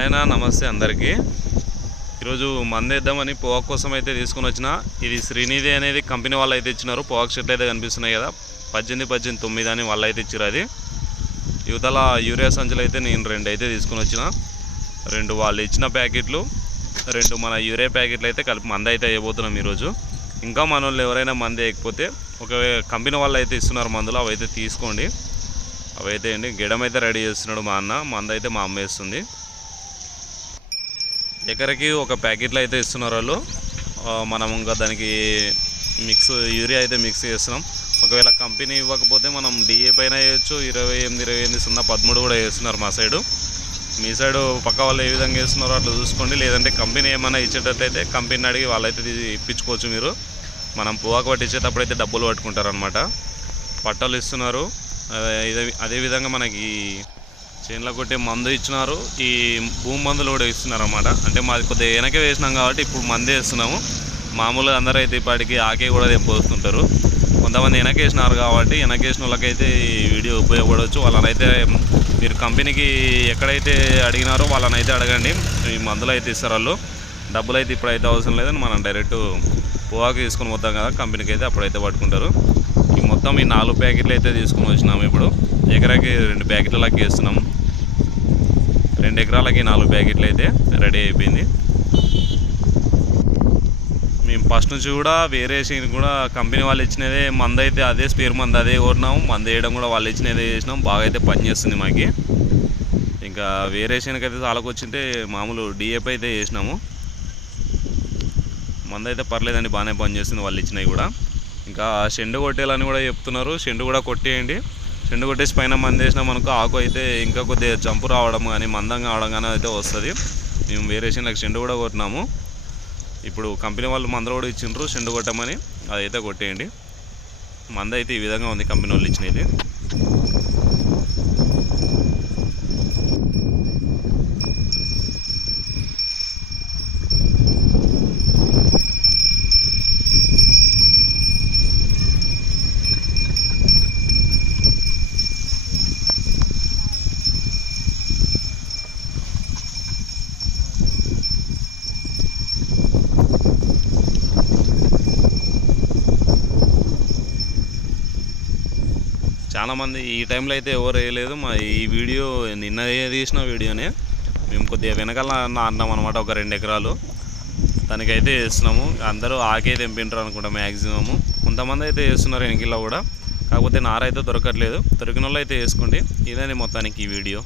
ఆయన నమస్తే అందరికీ. ఈరోజు మందేద్దామని వేద్దామని కోసం అయితే తీసుకొని వచ్చిన. ఇది శ్రీనిధి అనేది కంపెనీ వాళ్ళు అయితే ఇచ్చినారు. పోవాకు చెట్లు అయితే కనిపిస్తున్నాయి కదా. పద్దెనిమిది పద్దెనిమిది తొమ్మిది అని వాళ్ళు అయితే ఇచ్చారు అది. యువతల యూరియా సంచులు అయితే నేను రెండు అయితే తీసుకొని వచ్చిన. రెండు వాళ్ళు ఇచ్చిన ప్యాకెట్లు రెండు మన యూరియా ప్యాకెట్లు అయితే కలిపి మంద అయితే వేయబోతున్నాం ఈరోజు. ఇంకా మన వాళ్ళు ఎవరైనా మంది వేయకపోతే ఒక కంపెనీ వాళ్ళు అయితే ఇస్తున్నారు మందులు అవి అయితే తీసుకోండి. అవి అయితే అండి గిడం అయితే రెడీ చేస్తున్నాడు మా అన్న. మంద అయితే మా అమ్మ వేస్తుంది. ఎకరకి ఒక ప్యాకెట్లు అయితే ఇస్తున్నారు వాళ్ళు. మనం ఇంకా దానికి మిక్స్ యూరియా అయితే మిక్స్ చేస్తున్నాం. ఒకవేళ కంపెనీ ఇవ్వకపోతే మనం డిఏ పైన వేయచ్చు ఇరవై ఎనిమిది ఇరవై ఎనిమిది సున్నా పదమూడు కూడా వేస్తున్నారు మా సైడు. మీ సైడు పక్క వాళ్ళు ఏ విధంగా వేస్తున్నారో అట్లా చూసుకోండి. లేదంటే కంపెనీ ఏమైనా ఇచ్చేటట్టయితే కంపెనీని అడిగి వాళ్ళైతే ఇది ఇప్పించుకోవచ్చు మీరు. మనం పువ్వాకు పట్టించేటప్పుడు అయితే డబ్బులు పట్టుకుంటారనమాట పట్టాలు ఇస్తున్నారు. అదే అదేవిధంగా మనకి చేనులో కొట్టే మందు ఇచ్చినారు. ఈ భూమి మందులు కూడా ఇస్తున్నారు అనమాట అంటే మాది కొద్దిగా వెనకే వేసినాం కాబట్టి ఇప్పుడు మందే వేస్తున్నాము. మామూలుగా అందరూ అయితే ఇప్పటికి ఆకే కూడా తెంపోతుంటారు కొంతమంది వెనకేసినారు కాబట్టి వెనకేసిన వాళ్ళకైతే ఈ వీడియో ఉపయోగపడవచ్చు. వాళ్ళనైతే మీరు కంపెనీకి ఎక్కడైతే అడిగినారో వాళ్ళనైతే అడగండి. ఈ మందులు అయితే ఇస్తారు వాళ్ళు. డబ్బులు అయితే ఇప్పుడైతే అవసరం లేదని మనం డైరెక్ట్ పోవాకి తీసుకొని పోతాం కదా కంపెనీకి అయితే అప్పుడైతే పట్టుకుంటారు. మొత్తం ఈ నాలుగు ప్యాకెట్లు అయితే తీసుకొని వచ్చినాము ఇప్పుడు. ఎకరాకి రెండు ప్యాకెట్లకి వేస్తున్నాం. రెండు ఎకరాలకి నాలుగు ప్యాకెట్లు అయితే రెడీ అయిపోయింది. మేము ఫస్ట్ నుంచి కూడా వేరే సీన్ కూడా కంపెనీ వాళ్ళు ఇచ్చినదే మంద అయితే అదే స్పేర్ మంద అదే కొట్టినాము. మంద వేయడం కూడా వాళ్ళు ఇచ్చినదే చేసినాం. బాగా అయితే పనిచేస్తుంది మాకి. ఇంకా వేరే సీన్కి అయితే చాలకు వచ్చింటే మామూలు డిఏపీ అయితే చేసినాము. మంద అయితే పర్లేదండి బాగానే పనిచేస్తుంది వాళ్ళు ఇచ్చినవి కూడా. ఇంకా షెండు కొట్టేయాలని కూడా చెప్తున్నారు. షెండు కూడా కొట్టేయండి. షెండు కొట్టేసి పైన మంది వేసినాం అనుకో ఆకు అయితే ఇంకా కొద్దిగా జంపు రావడం కానీ మందంగా ఆవడం కానీ అయితే వస్తుంది. మేము వేరే షెండ్లకు షెండు కూడా కొట్టినాము. ఇప్పుడు కంపెనీ వాళ్ళు మందులు కూడా ఇచ్చిండ్రు షెండు కొట్టమని. అదైతే కొట్టేయండి. మంద అయితే ఈ విధంగా ఉంది కంపెనీ వాళ్ళు ఇచ్చినది. చాలామంది ఈ టైంలో అయితే ఎవరు వేయలేదు. మా ఈ వీడియో నిన్న తీసిన వీడియోనే. మేము కొద్దిగా వెనకాల అన్నాం అనమాట ఒక రెండు ఎకరాలు. దానికైతే వేస్తున్నాము అందరూ ఆకే తెంపింటారు అనుకుంటా మ్యాక్సిమము కొంతమంది అయితే వేస్తున్నారు వెనకిలా కూడా. కాకపోతే నారైతే దొరకట్లేదు. దొరికిన వాళ్ళు అయితే వేసుకోండి. ఇదని మొత్తానికి ఈ వీడియో.